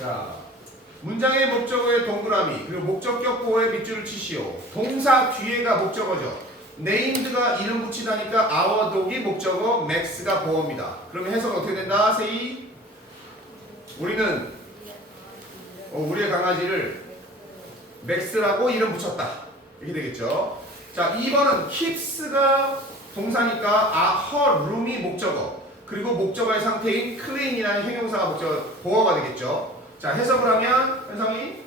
자, 문장의 목적어의 동그라미 그리고 목적격 보호의 밑줄을 치시오. 동사 뒤에가 목적어죠. named가 이름 붙이다니까 our dog이 목적어, max가 보어입니다. 그러면 해석은 어떻게 된다? 세이 우리는 우리의 강아지를 max라고 이름 붙였다. 이렇게 되겠죠. 자, 2번은 keeps가 동사니까 her room이 목적어 그리고 목적어의 상태인 clean이라는 형용사가 목적어 보어가 되겠죠. 자, 해석을 하면 현성이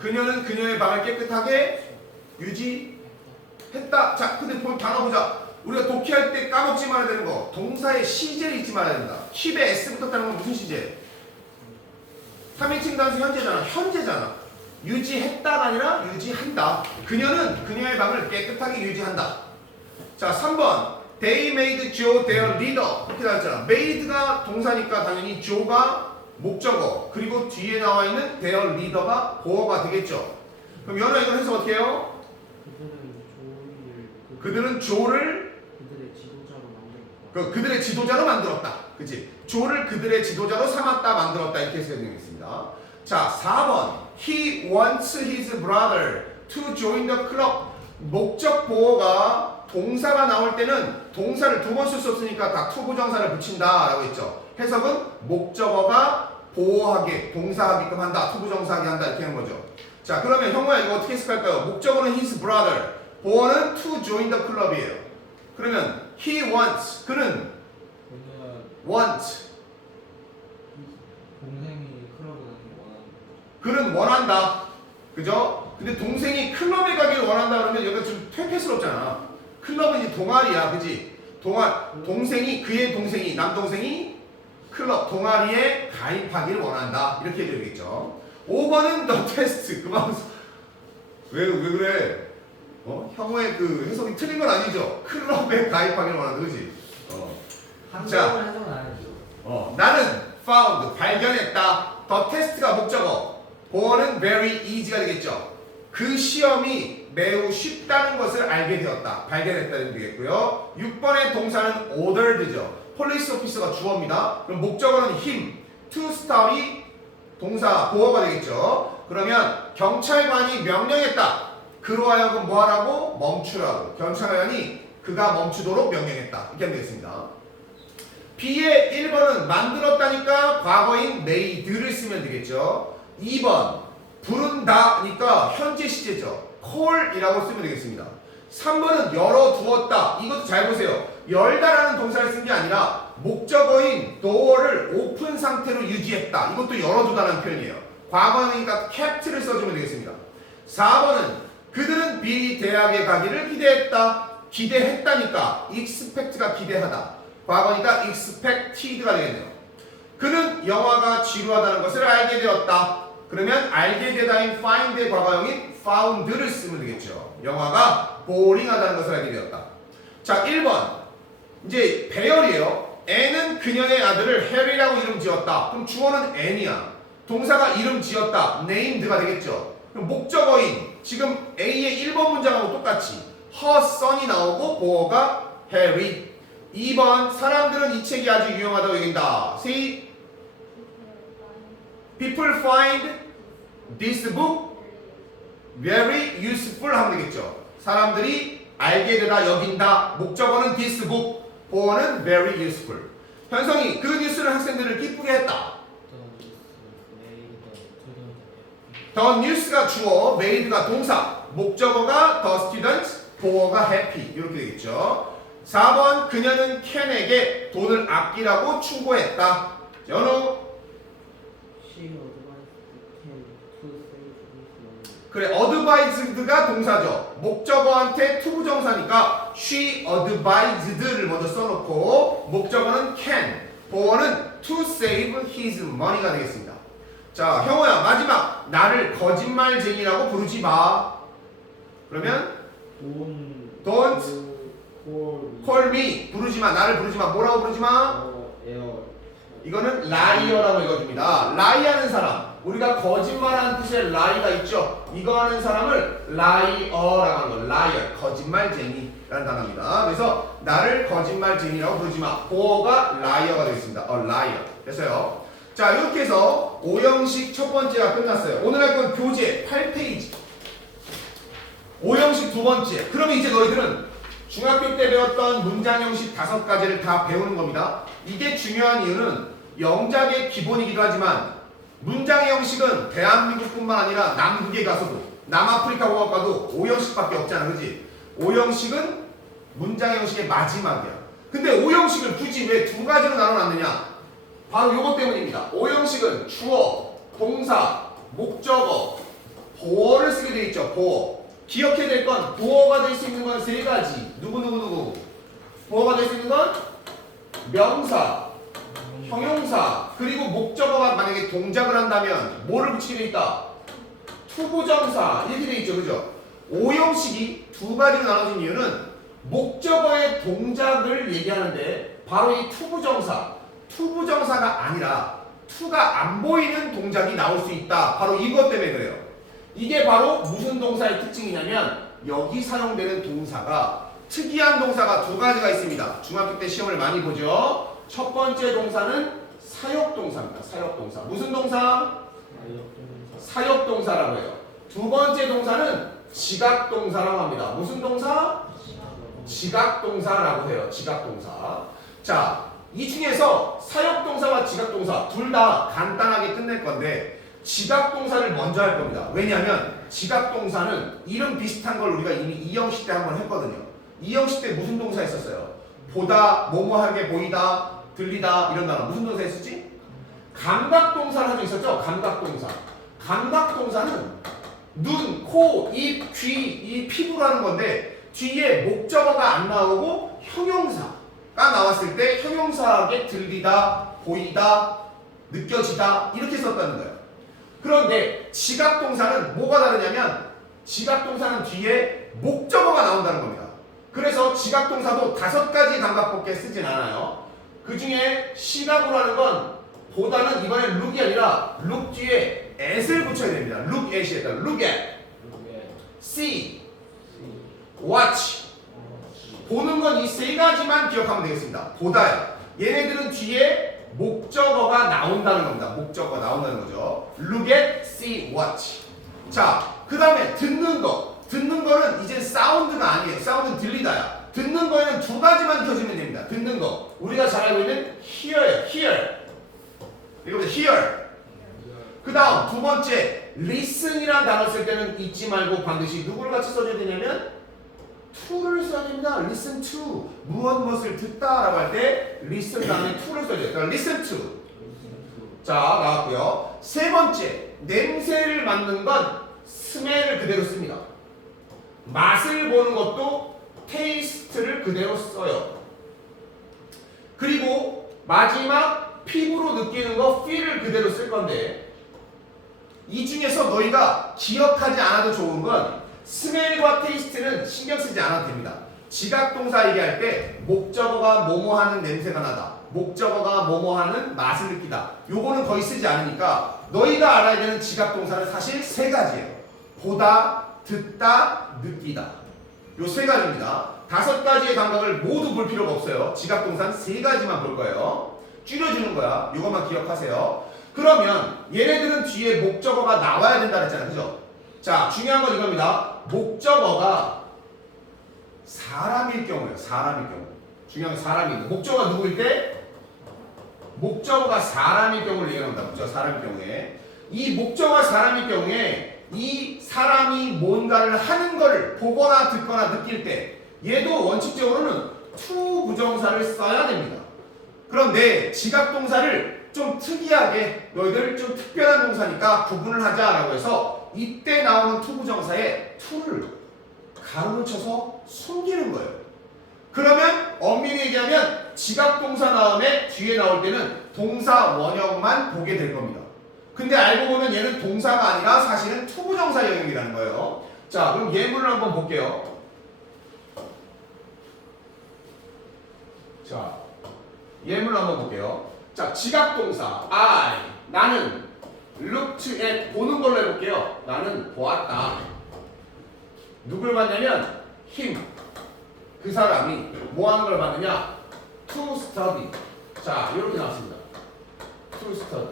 그녀는 그녀의 방을 깨끗하게 유지했다. 자, 근데 단어 보자. 우리가 독해할 때 까먹지 말아야 되는 거. 동사의 시제를 잊지 말아야 된다. 킵에 s 붙었다는 건 무슨 시제? 3인칭 단수 현재잖아. 현재잖아. 유지했다가 아니라 유지한다. 그녀는 그녀의 방을 깨끗하게 유지한다. 자, 3번. They made Joe their leader. 이렇게 나왔잖아. made가 동사니까 당연히 Joe가 목적어 그리고 뒤에 나와 있는 their leader가 보어가 되겠죠. 그럼 연어 이걸 해서 어떻게 해요? 그들은 조를 그들의 지도자로 만들었다. 그치? 조를 그들의 지도자로 삼았다 만들었다 이렇게 해석이 되겠습니다. 자, 4번 He wants his brother to join the club. 목적 보어가 동사가 나올 때는 동사를 두 번 쓸 수 없으니까 다 to 부정사를 붙인다 라고 했죠. 해석은 목적어가 보호하게 동사하게끔 한다. to 부정사하게 한다 이렇게 하는 거죠. 자, 그러면 형우야 이거 어떻게 해석할까요? 목적어는 his brother 보어는 to join the club이에요. 그러면 he wants 그는 want 동생이 클럽을 가는 거 원하는 그는 원한다. 그죠? 근데 동생이 클럽에 가기를 원한다 그러면 여기가 좀 퇴폐스럽잖아. 클럽은 이제 동아리야. 그지? 동생이 그의 동생이 남동생이 클럽 동아리에 가입하기를 원한다. 이렇게 해야 되겠죠. 5번은 the test. 그만 왜 그래? 형우의 그 해석이 틀린 건 아니죠. 클럽에 가입하기를 원한다. 그지? 자, 해석은 안 해줘. 나는 found 발견했다. the test가 목적어. 보어는 very easy가 되겠죠. 그 시험이 매우 쉽다는 것을 알게 되었다. 발견했다는 되겠고요. 6번의 동사는 ordered죠. police officer가 주어입니다. 그럼 목적어는 him, to study 동사 보어가 되겠죠. 그러면 경찰관이 명령했다. 그로 하여금 뭐 하라고? 멈추라고. 경찰관이 그가 멈추도록 명령했다. 이렇게 하면 되겠습니다. B의 1번은 만들었다니까 과거인 made를 쓰면 되겠죠. 2번 부른다니까 현재 시제죠. call이라고 쓰면 되겠습니다. 3번은 열어두었다. 이것도 잘 보세요. 열다라는 동사를 쓴 게 아니라 목적어인 door를 오픈 상태로 유지했다. 이것도 열어두다라는 표현이에요. 과거형이니까 kept를 써주면 되겠습니다. 4번은 그들은 B 대학에 가기를 기대했다. 기대했다니까 expect가 기대하다. 과거니까 expected가 되겠네요. 그는 영화가 지루하다는 것을 알게 되었다. 그러면 알게 되다인 find의 과거형인 found를 쓰면 되겠죠. 영화가 보링하다는 것을 알게 되었다. 자, 1번 이제 배열이에요. N은 그녀의 아들을 해리라고 이름 지었다. 그럼 주어는 N이야. 동사가 이름 지었다. named가 되겠죠. 그럼 목적어인 지금 A의 1번 문장하고 똑같이 her son이 나오고 보어가 Harry. 2번 사람들은 이 책이 아주 유용하다고 여긴다. See? People find this book very useful 하면 되겠죠. 사람들이 알게 되다 여긴다. 목적어는 this book, 보어는 very useful. 현성이 그 뉴스는 학생들을 기쁘게 했다. The news가 주어, made가 동사, 목적어가 the students, 보어가 happy 이렇게 되겠죠. 4번 그녀는 켄에게 돈을 아끼라고 충고했다. 연우 그래, advised가 동사죠. 목적어한테 to 부정사니까 she advised를 먼저 써놓고 목적어는 can, 보어는 to save his money가 되겠습니다. 자, 형호야 마지막 나를 거짓말쟁이라고 부르지 마. 그러면 don't call me 부르지 마. 나를 부르지 마. 뭐라고 부르지 마? 이거는 liar라고 읽어줍니다. lie하는 사람. 우리가 거짓말하는 뜻의 lie가 있죠. 이거 하는 사람을 liar라고 하는 거. liar, 거짓말쟁이라는 단어입니다. 그래서 나를 거짓말쟁이라고 부르지 마. 보어가 liar가 되겠습니다. liar. 됐어요. 자, 이렇게 해서 5형식 첫 번째가 끝났어요. 오늘 할 건 교재 8페이지. 5형식 두 번째. 그러면 이제 너희들은 중학교 때 배웠던 문장 형식 5가지를 다 배우는 겁니다. 이게 중요한 이유는 영작의 기본이기도 하지만 문장의 형식은 대한민국뿐만 아니라 남극에 가서도 남아프리카 공학 가도 5형식밖에 없잖아. 그지? 5형식은 문장의 형식의 마지막이야. 근데 5형식을 굳이 왜 두 가지로 나눠놨느냐? 바로 요것 때문입니다. 5형식은 주어, 동사, 목적어, 보어를 쓰게 돼 있죠. 보어. 기억해야 될 건 보어가 될 수 있는 건 세 가지. 누구? 보어가 될 수 있는 건 명사, 형용사, 그리고 목적어가 만약에 동작을 한다면 뭐를 붙이게 돼 있다? 투부정사 이렇게 돼 있죠. 그죠? 5형식이 두 가지로 나눠진 이유는 목적어의 동작을 얘기하는데 바로 이 투부정사가 아니라 투가 안 보이는 동작이 나올 수 있다. 바로 이것 때문에 그래요. 이게 바로 무슨 동사의 특징이냐면 여기 사용되는 동사가 특이한 동사가 두 가지가 있습니다. 중학교 때 시험을 많이 보죠. 첫 번째 동사는 사역동사입니다. 사역동사. 무슨 동사? 사역동사라고 해요. 두 번째 동사는 지각동사라고 합니다. 무슨 동사? 지각동사라고 해요. 지각동사. 자, 이 중에서 사역동사와 지각동사 둘 다 간단하게 끝낼 건데 지각동사를 먼저 할 겁니다. 왜냐하면 지각동사는 이름 비슷한 걸 우리가 이미 2형식 때 한번 했거든요. 2형식 때 무슨 동사 했었어요? 보다, 뭐뭐하게 보이다, 들리다 이런 단어 무슨 동사 했었지? 감각동사를 한 적 있었죠? 감각동사. 감각동사는 눈, 코, 입, 귀, 이 피부라는 건데 뒤에 목적어가 안 나오고 형용사가 나왔을 때 형용사하게 들리다, 보이다, 느껴지다 이렇게 썼다는 거예요. 그런데 지각동사는 뭐가 다르냐면 지각동사는 뒤에 목적어가 나온다는 겁니다. 그래서 지각동사도 5가지 감각밖에 쓰진 않아요. 그 중에 시각으로 하는 건 보다는 이번엔 look이 아니라 look 뒤에 at을 붙여야 됩니다. look at이에요. look at, see, watch. 보는 건 이 세 가지만 기억하면 되겠습니다. 보다요. 얘네들은 뒤에 목적어가 나온다는 겁니다. 목적어가 나온다는 거죠. look at, see, watch. 자, 그 다음에 듣는 거. 듣는 거는 이제 사운드가 아니에요. 사운드는 들리다야. 듣는 거에는 두 가지만 켜지면 됩니다. 듣는 거. 우리가 잘 알고 있는 hear예요. hear. 이거보다 hear. 그 다음 두 번째 listen이라는 단어 쓸 때는 잊지 말고 반드시 누구를 같이 써줘야 되냐면 to를 써야 됩니다. listen to. 무엇을 듣다라고 할 때 listen 다음에 to를 써야 돼요. 그러니까 listen to. 자, 나왔고요. 세 번째, 냄새를 맡는 건 smell을 그대로 씁니다. 맛을 보는 것도 taste를 그대로 써요. 그리고 마지막 피부로 느끼는 거 feel을 그대로 쓸 건데 이 중에서 너희가 기억하지 않아도 좋은 건 스멜과 테이스트는 신경 쓰지 않아도 됩니다. 지각동사 얘기할 때 목적어가 뭐뭐 하는 냄새가 나다. 목적어가 뭐뭐 하는 맛을 느끼다. 요거는 거의 쓰지 않으니까 너희가 알아야 되는 지각동사는 사실 세 가지예요. 보다, 듣다, 느끼다. 요 세 가지입니다. 5가지의 감각을 모두 볼 필요가 없어요. 지각동사는 세 가지만 볼 거예요. 줄여주는 거야. 요것만 기억하세요. 그러면 얘네들은 뒤에 목적어가 나와야 된다 그랬잖아요. 그죠? 자, 중요한 건 이겁니다. 목적어가 사람일 경우예요. 사람일 경우. 중요한 건 사람일 경우. 목적어가 누구일 때? 목적어가 사람일 경우를 얘기합니다. 목적어가 사람일 경우에. 이 목적어가 사람일 경우에 이 사람이 뭔가를 하는 걸 보거나 듣거나 느낄 때 얘도 원칙적으로는 to 부정사를 써야 됩니다. 그런데 지각동사를 좀 특이하게 너희들 좀 특별한 동사니까 구분을 하자라고 해서 이때 나오는 to 부정사에 to를 가로를 쳐서 숨기는 거예요. 그러면 엄밀히 얘기하면 지각동사 다음에 뒤에 나올 때는 동사 원형만 보게 될 겁니다. 근데 알고 보면 얘는 동사가 아니라 사실은 to 부정사 영역이라는 거예요. 자, 그럼 예문을 한번 볼게요. 자, 예문을 한번 볼게요. 자, 지각동사 I, 나는 looked at 보는 걸로 해볼게요. 나는 보았다. 누굴 봤냐면 him 그 사람이 뭐 하는 걸 봤느냐? to study. 자 이렇게 나왔습니다. to study.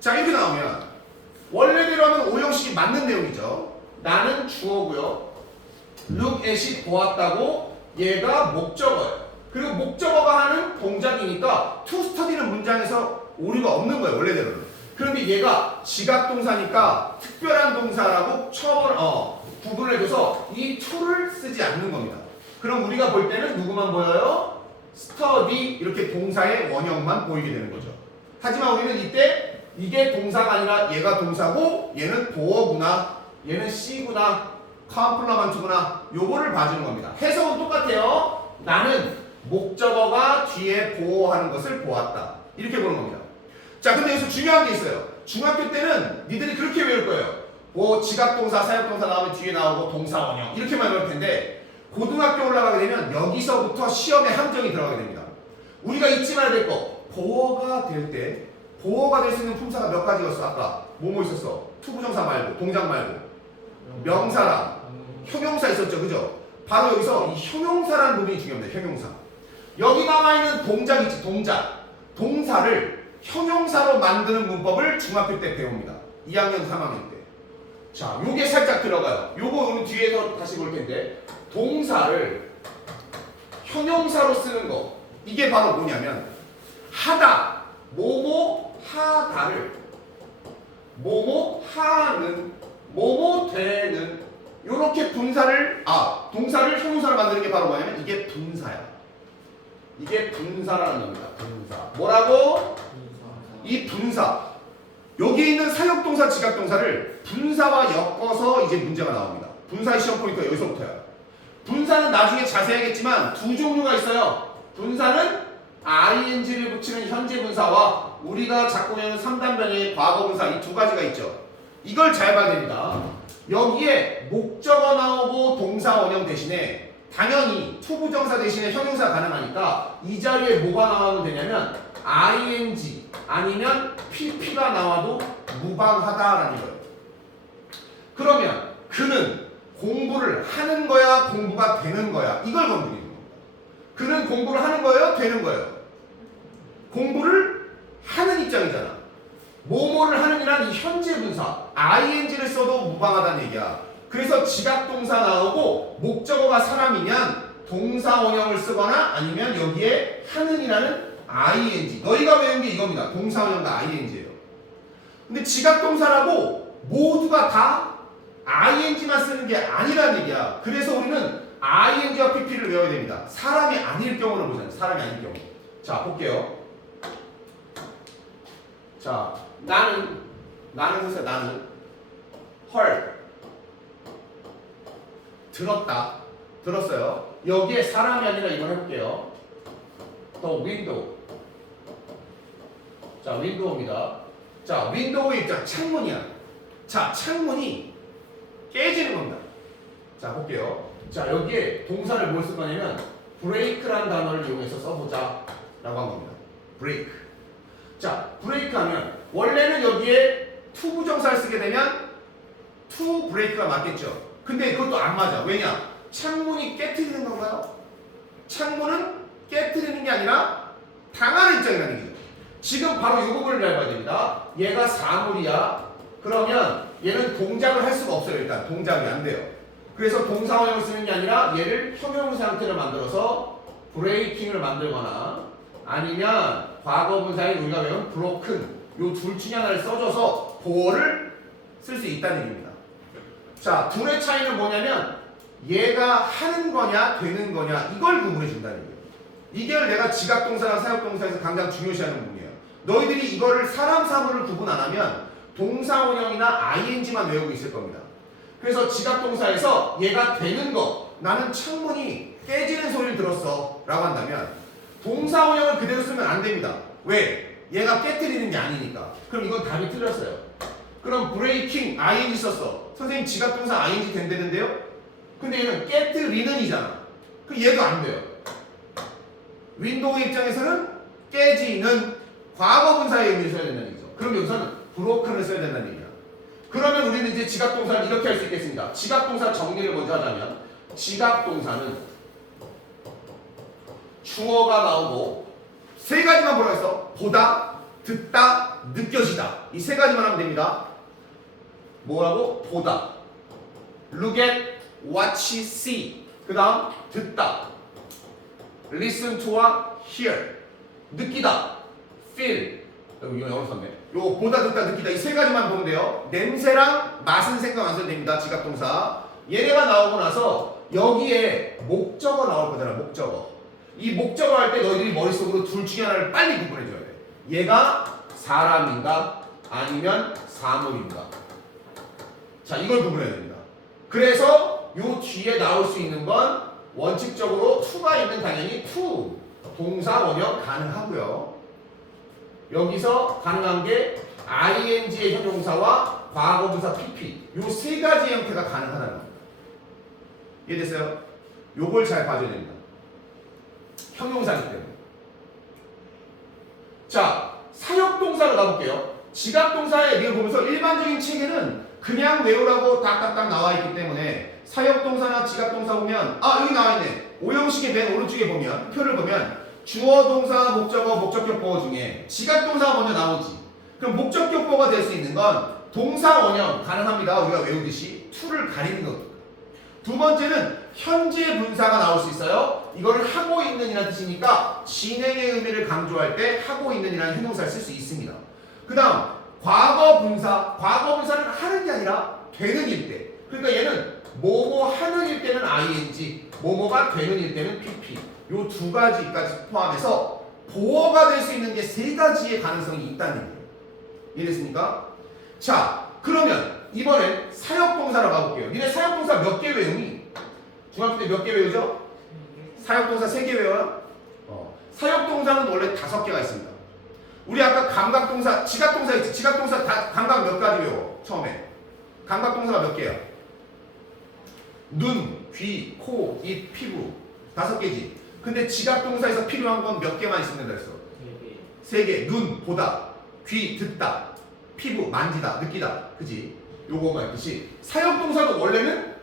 자 이렇게 나오면 원래대로 하면 오형식이 맞는 내용이죠. 나는 주어고요. look at이 보았다고 얘가 목적어예요. 그리고 목적어가 하는 동작이니까 to study는 문장에서 오류가 없는 거예요. 원래대로는. 그런데 얘가 지각동사니까 특별한 동사라고 구분을 해줘서 이 to를 쓰지 않는 겁니다. 그럼 우리가 볼 때는 누구만 보여요? study 이렇게 동사의 원형만 보이게 되는 거죠. 하지만 우리는 이때 이게 동사가 아니라 얘가 동사고 얘는 보어구나 얘는 C구나 컴플러먼트구나 요거를 봐주는 겁니다. 해석은 똑같아요. 나는 목적어가 뒤에 보호하는 것을 보았다 이렇게 보는 겁니다. 자 근데 여기서 중요한 게 있어요. 중학교 때는 니들이 그렇게 외울 거예요. 뭐 지각동사 사역동사 나오면 뒤에 나오고 동사 원형 이렇게만 외울 텐데 고등학교 올라가게 되면 여기서부터 시험에 함정이 들어가게 됩니다. 우리가 잊지 말아야 될 거 보어가 될 때 보어가 될 수 있는 품사가 몇 가지였어? 아까 뭐뭐 있었어? 투부정사 말고 동작 말고 명사랑 형용사 있었죠 그죠? 바로 여기서 이 형용사라는 부분이 중요합니다. 형용사 여기 나와 있는 동작 있지 동작 동사를 형용사로 만드는 문법을 중학교 때 배웁니다. 2학년 3학년 때. 자 요게 살짝 들어가요. 요거 오늘 뒤에서 다시 볼 텐데 동사를 형용사로 쓰는 거 이게 바로 뭐냐면 하다 뭐뭐 하다를 뭐뭐 하는 뭐뭐 되는 요렇게 동사를 형용사를 만드는 게 바로 뭐냐면 이게 분사야. 이게 분사라는 겁니다. 분사 뭐라고? 이 분사 여기 있는 사역동사 지각동사를 분사와 엮어서 이제 문제가 나옵니다. 분사의 시험 포인트가 여기서부터야. 분사는 나중에 자세히 하겠지만 두 종류가 있어요. 분사는 ing를 붙이는 현재 분사와 우리가 자꾸 배우는 3단변의 과거 분사 이 두 가지가 있죠. 이걸 잘 봐야 됩니다. 여기에 목적어 나오고 동사 원형 대신에 당연히 투부정사 대신에 형용사 가능하니까 이 자리에 뭐가 나오면 되냐면 ing 아니면 pp가 나와도 무방하다라는 거예요. 그러면 그는 공부를 하는 거야 공부가 되는 거야 이걸 건드리는 겁니다. 그는 공부를 하는 거예요 되는 거예요? 공부를 하는 입장이잖아. 뭐뭐를 하는이란 이 현재 분사 ing를 써도 무방하다는 얘기야. 그래서 지각동사 나오고 목적어가 사람이면 동사 원형을 쓰거나 아니면 여기에 하는이라는 ing 너희가 외운 게 이겁니다. 동사 원형과 ing예요. 근데 지각동사라고 모두가 다 ing만 쓰는 게 아니라는 얘기야. 그래서 우리는 ing와 pp를 외워야 됩니다. 사람이 아닐 경우를 보잖아요. 사람이 아닐 경우. 자 볼게요. 자 나는 해서 나는 heard 들었어요. 여기에 사람이 아니라 이걸 해볼게요. The window. 자 윈도우입니다. 자 윈도우의 입장 창문이야. 자 창문이 깨지는 겁니다. 자 볼게요. 자 여기에 동사를 뭘 쓸 거냐면 break라는 단어를 이용해서 써보자 라고 한 겁니다. break. 자 break 하면 원래는 여기에 to 부정사를 쓰게 되면 to break가 맞겠죠. 근데 그것도 안 맞아. 왜냐? 창문이 깨트리는 건가요? 창문은 깨트리는 게 아니라 당하는 입장이라는 얘기죠. 지금 바로 이 부분을 잘 봐야 됩니다. 얘가 사물이야. 그러면 얘는 동작을 할 수가 없어요. 일단 동작이 안 돼요. 그래서 동사원형을 쓰는 게 아니라 얘를 형용사 형태를 만들어서 브레이킹을 만들거나 아니면 과거분사인 우리가 배운 broken 요 둘 중에 하나를 써줘서 보어를 쓸 수 있다는 얘기입니다. 자, 둘의 차이는 뭐냐면 얘가 하는 거냐 되는 거냐 이걸 구분해 준다는 얘기예요. 이게 내가 지각동사랑 사역동사에서 가장 중요시하는 부분이에요. 너희들이 이거를 사람 사물을 구분 안 하면 동사원형이나 ing만 외우고 있을 겁니다. 그래서 지각동사에서 얘가 되는 거 나는 창문이 깨지는 소리를 들었어 라고 한다면 동사원형을 그대로 쓰면 안 됩니다. 왜? 얘가 깨트리는 게 아니니까. 그럼 이건 답이 틀렸어요. 그럼 breaking ing 썼어. 선생님 지각동사 ing 된다는데요? 근데 얘는 깨트리는 이잖아. 그럼 얘도 안 돼요. 윈도우 입장에서는 깨지는 과거분사의 의미를 써야 된다는 얘기죠. 그럼 여기서는 broken을 써야 된다는 얘기야. 그러면 우리는 이제 지각동사를 이렇게 할 수 있겠습니다. 지각동사 정리를 먼저 하자면 지각동사는 주어가 나오고 세 가지만 뭐라 했어? 보다, 듣다, 느껴지다. 이 세 가지만 하면 됩니다. 뭐라고? 보다. Look at, watch, see. 그 다음 듣다. Listen to와 hear. 느끼다. feel. 이거 영어 썼네. 요 보다, 듣다, 느끼다 이 세 가지만 보면 돼요. 냄새랑 맛은 생각 안 써도 됩니다. 지각동사. 얘네가 나오고 나서 여기에 목적어 나올 거잖아. 목적어. 이 목적어 할 때 너희들이 머릿속으로 둘 중에 하나를 빨리 구분해 줘야 돼. 얘가 사람인가 아니면 사물인가. 자, 이걸 구분해야 됩니다. 그래서 요 뒤에 나올 수 있는 건 원칙적으로 to가 있는 당연히 to 동사 원형 가능하고요. 여기서 가능한 게 ing의 형용사와 과거분사 pp 요 세 가지 형태가 가능하다는 겁니다. 이해됐어요? 요걸 잘 봐줘야 됩니다. 형용사이기 때문에. 자, 사역동사로 가볼게요. 지각동사의 리을 보면서 일반적인 책에는 그냥 외우라고 딱딱딱 나와 있기 때문에 사역동사나 지각동사 보면 여기 나와 있네. 오형식의 맨 오른쪽에 보면 표를 보면 주어, 동사, 목적어, 목적격보어 중에 지각동사가 먼저 나오지. 그럼 목적격보어가 될 수 있는 건 동사 원형 가능합니다. 우리가 외우듯이 to를 가리는 것. 두 번째는 현재 분사가 나올 수 있어요. 이거를 하고 있는 이라는 뜻이니까 진행의 의미를 강조할 때 하고 있는 이라는 형용사를 쓸 수 있습니다. 그 다음 과거 분사. 과거 분사는 하는 게 아니라 되는 일 때. 그러니까 얘는 뭐뭐 하는 일 때는 ing, 뭐뭐가 되는 일 때는 pp. 요 두 가지까지 포함해서 보어가 될 수 있는 게 세 가지의 가능성이 있다는 얘기예요. 이해됐습니까? 자, 그러면 이번엔 사역동사로 가볼게요. 니네 사역동사 몇 개 외우니? 중학교 때 몇 개 외우죠? 사역동사 3개 외워요? 사역동사는 원래 5개가 있습니다. 우리 아까 감각동사, 지각동사 있지? 지각동사 감각 몇 가지 외워? 처음에. 감각동사가 몇 개야? 눈, 귀, 코, 입, 피부. 5개지. 근데 지각동사에서 필요한 건 몇 개만 있으면 된다 했어? 3개. 눈, 보다. 귀, 듣다. 피부, 만지다, 느끼다. 그지? 요거만 있듯이 사역동사도 원래는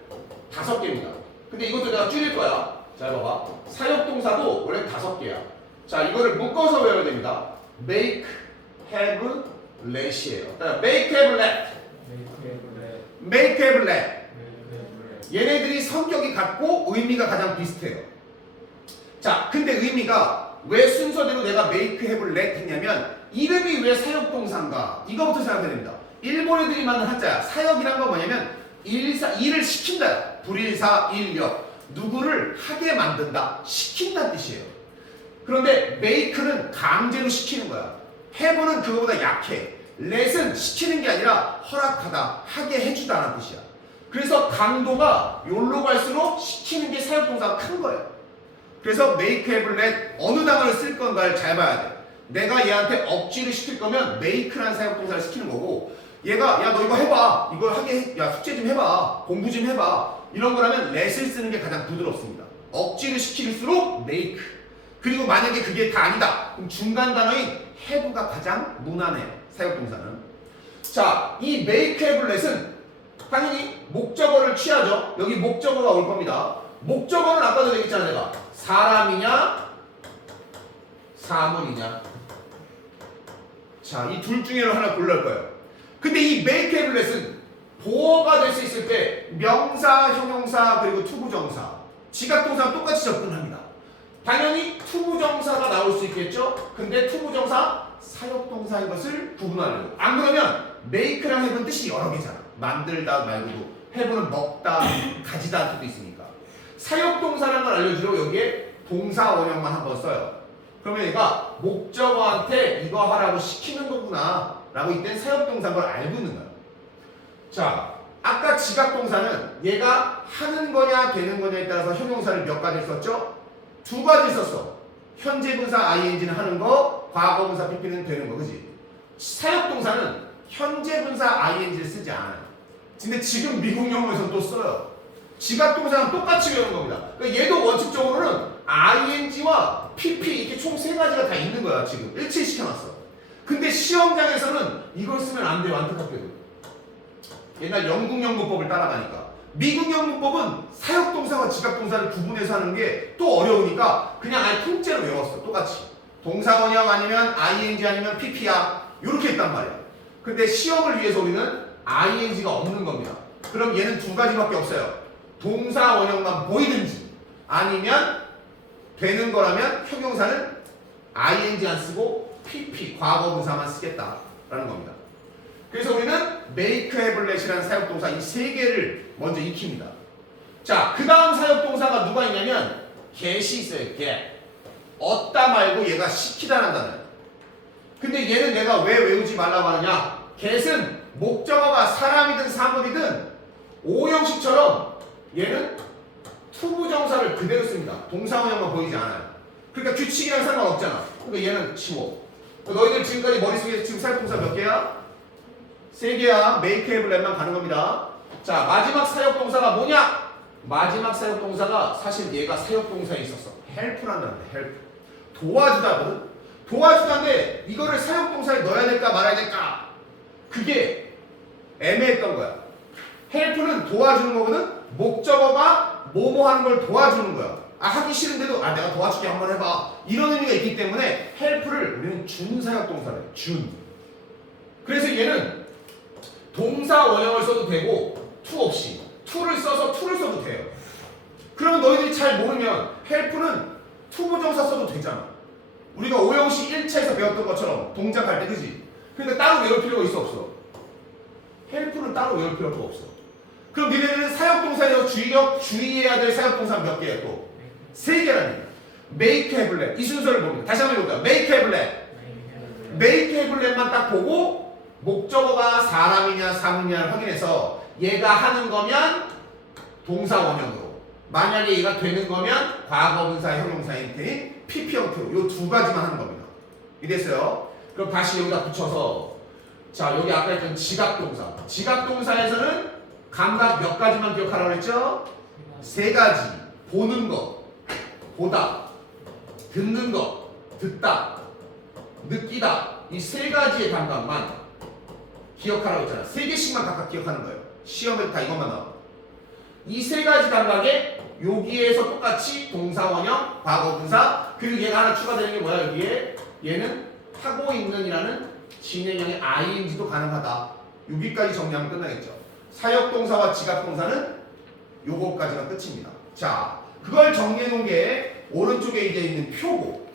5개입니다. 근데 이것도 내가 줄일 거야. 자, 봐봐. 사역동사도 원래 5개야. 자, 이거를 묶어서 외워야 됩니다. make, have, let이에요. make, have, let. make, have, let. 얘네들이 성격이 같고 의미가 가장 비슷해요. 자, 근데 의미가 왜 순서대로 내가 make, have, let 했냐면 이름이 왜 사역동사인가? 이거부터 생각해야 됩니다. 일본 애들이 만든 한자야. 사역이란 건 뭐냐면 일을 시킨다. 불일사, 일역. 누구를 하게 만든다. 시킨다는 뜻이에요. 그런데 make는 강제로 시키는 거야. have는 그거보다 약해. let은 시키는 게 아니라 허락하다, 하게 해주다라는 뜻이야. 그래서 강도가 요로 갈수록 시키는 게 사역동사가 큰 거예요. 그래서 make, have, let 어느 단어를 쓸 건가를 잘 봐야 돼. 내가 얘한테 억지를 시킬 거면 make라는 사역동사를 시키는 거고, 얘가 야 너 이거 해봐, 이걸 하게 해, 야 숙제 좀 해봐, 공부 좀 해봐, 이런 거라면 let을 쓰는 게 가장 부드럽습니다. 억지를 시킬수록 make. 그리고 만약에 그게 다 아니다, 그럼 중간 단어인 have가 가장 무난해. 사역동사는. 자, 이 make, have, let은 당연히 목적어를 취하죠. 여기 목적어가 올 겁니다. 목적어는 아까도 얘기했잖아. 내가 사람이냐 사물이냐. 자, 이 둘 중에는 하나 골라올 거예요. 근데 이 make, have, let은 보어가 될 수 있을 때 명사, 형용사, 그리고 투부정사, 지각동사랑 똑같이 접근합니다. 당연히 투부정사가 나올 수 있겠죠. 근데 투부정사 사역동사인 것을 구분하려고. 안 그러면 make랑 have는 뜻이 여러 개잖아. 만들다 말고도 have는 먹다, 가지다 뜻도 있으니까. 사역동사라는 걸 알려주려고 여기에 동사 원형만 한번 써요. 그러면 얘가 목적어한테 이거 하라고 시키는 거구나 라고 이땐 사역동사인 걸 알고 있는 거야. 자, 아까 지각동사는 얘가 하는 거냐 되는 거냐에 따라서 형용사를 몇 가지 썼죠? 2가지 썼어. 현재 분사 ing는 하는 거, 과거 분사 pp는 되는 거, 그지? 사역동사는 현재 분사 ing를 쓰지 않아요. 근데 지금 미국 영어에서 또 써요. 지각동사는 똑같이 외우는 겁니다. 그러니까 얘도 원칙적으로는 ing와 pp 이렇게 총 3가지가 다 있는 거야. 지금 일치시켜놨어. 근데 시험장에서는 이걸 쓰면 안 돼요. 안타깝게도. 옛날 영국 영문법을 따라가니까. 미국 영문법은 사역동사와 지각동사를 구분해서 하는 게 또 어려우니까 그냥 아예 통째로 외웠어. 똑같이. 동사원형 아니면 ing 아니면 pp야. 이렇게 했단 말이야. 근데 시험을 위해서 우리는 ing가 없는 겁니다. 그럼 얘는 두 가지밖에 없어요. 동사원형만 보이든지 아니면 되는 거라면 형용사는 ing 안 쓰고 pp 과거분사만 쓰겠다라는 겁니다. 그래서 우리는 make, have, let이라는 사역동사 이 세 개를 먼저 익힙니다. 자, 그 다음 사역동사가 누가 있냐면 get이 있어요. get. 얻다 말고 얘가 시키다라는 단어예요. 근데 얘는 내가 왜 외우지 말라고 하느냐? get은 목적어가 사람이든 사물이든 오형식처럼 얘는 투부정사를 그대로 씁니다. 동사원형만 보이지 않아요. 그러니까 규칙이랑 상관없잖아. 그러니까 얘는 치워. 너희들 지금까지 머릿속에 지금 사역동사 몇 개야? 3개야. make, have, let만 가는 겁니다. 자, 마지막 사역동사가 뭐냐? 마지막 사역동사가 사실 얘가 사역동사에 있었어. help라는 단어야. help. 도와주다거든. 도와주다인데 이거를 사역동사에 넣어야 될까 말아야 될까? 그게 애매했던 거야. help는 도와주는 거거든. 목적어가 뭐뭐 하는 걸 도와주는 거야. 하기 싫은데도 내가 도와줄게 한번 해봐. 이런 의미가 있기 때문에 help를 우리는 준사역동사래. 준. 그래서 얘는 동사 원형을 써도 되고 to 없이 to를 써서 to를 써도 돼요. 그러면 너희들이 잘 모르면 help는 투부정사 써도 되잖아. 우리가 오형식 1차에서 배웠던 것처럼 동작할 때 그지? 그러니까 따로 외울 필요가 있어 없어? help는 따로 외울 필요가 없어. 그럼 니네는 사역동사에서 주의해야 될 사역동사 몇 개야 또? 3개라는 얘기야. make, have, let 이 순서를 봅니다. 다시 한번 해볼까요? make, have, let make, have, let만 딱 보고 목적어가 사람이냐 사물이냐를 확인해서 얘가 하는 거면 동사 원형으로 만약에 얘가 되는 거면 과거분사 형용사 형태인 PP 형태로 이 두 가지만 하는 겁니다. 이랬어요. 그럼 다시 여기다 붙여서 자 여기 아까 했던 지각동사 지각동사에서는 감각 몇 가지만 기억하라고 했죠? 3가지 보는 거 보다 듣는 거 듣다 느끼다 이 3가지의 감각만 기억하라고 했잖아. 3개씩만 각각 기억하는 거예요. 시험에 다 이것만 나와. 이 3가지 감각에 여기에서 똑같이 동사원형, 과거분사 그리고 얘가 하나 추가되는 게 뭐야 여기에 얘는 하고 있는이라는 진행형의 ing도 가능하다. 여기까지 정리하면 끝나겠죠. 사역동사와 지각동사는 요거까지가 끝입니다. 자, 그걸 정리해 놓은 게 오른쪽에 이제 있는 표고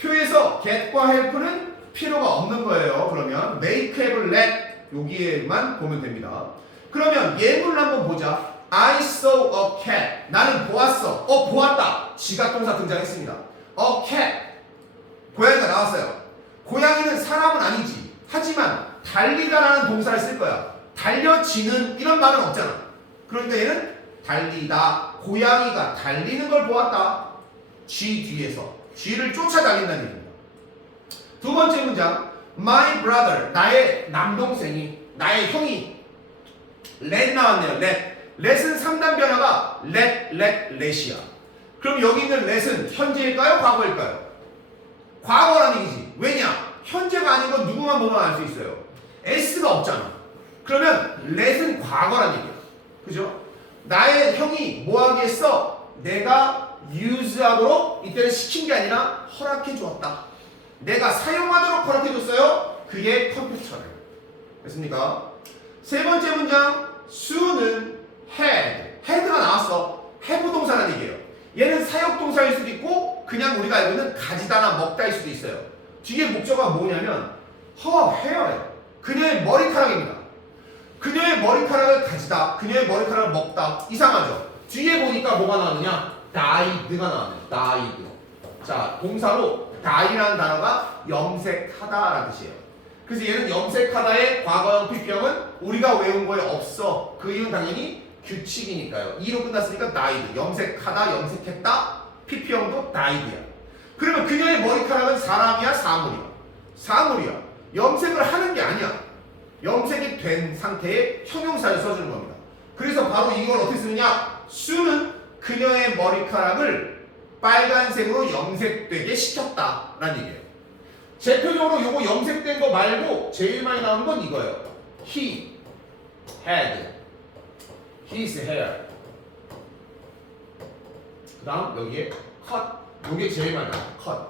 표에서 get과 help는 필요가 없는 거예요. 그러면 make, have, let 여기에만 보면 됩니다. 그러면 예문을 한번 보자. I saw a cat. 나는 보았어. 보았다. 지각동사 등장했습니다. A cat. 고양이가 나왔어요. 고양이는 사람은 아니지. 하지만 달리다라는 동사를 쓸 거야. 달려지는 이런 말은 없잖아. 그러니까 얘는 달리다. 고양이가 달리는 걸 보았다. G 뒤에서. G를 쫓아다닌다는 얘기입니다. 두 번째 문장. My brother. 나의 남동생이 나의 형이 let 나왔네요. let은 3단 변화가 let이야. 그럼 여기 있는 let은 현재일까요? 과거일까요? 과거라는 얘기지. 왜냐? 현재가 아닌 건 누구만 보면 알 수 있어요. s가 없잖아. 그러면 let은 과거라는 얘기야. 그죠? 나의 형이 뭐 하게 했어? 내가 use하도록 이때는 시킨 게 아니라 허락해 주었다. 내가 사용하도록 허락해 줬어요. 그의 컴퓨터를. 됐습니까? 세 번째 문장 수는 had가 나왔어. have 동사라는 얘기예요. 얘는 사역동사일 수도 있고 그냥 우리가 알고 있는 가지다나 먹다일 수도 있어요. 뒤에 목적어가 뭐냐면 hair예요. 그녀의 머리카락입니다. 그녀의 머리카락을 가지다. 그녀의 머리카락을 먹다. 이상하죠? 뒤에 보니까 뭐가 나왔느냐? dyed가 나왔네요. dyed. 자, 동사로 dye라는 단어가 염색하다라는 뜻이에요. 그래서 얘는 염색하다의 과거형 PP형은 우리가 외운 거에 없어. 그 이유는 당연히 규칙이니까요. 2로 끝났으니까 dyed. 염색하다, 염색했다. PP형도 dyed야. 그러면 그녀의 머리카락은 사람이야, 사물이야? 사물이야. 염색을 하는 게 아니야. 염색이 된 상태의 형용사를 써주는 겁니다. 그래서 바로 이걸 어떻게 쓰느냐? 수는 그녀의 머리카락을 빨간색으로 염색되게 시켰다라는 얘기예요. 대표적으로 요거 염색된 거 말고 제일 많이 나오는 건 이거예요. He had his hair. 그 다음 여기에 cut. 요게 제일 많이 나와요. cut.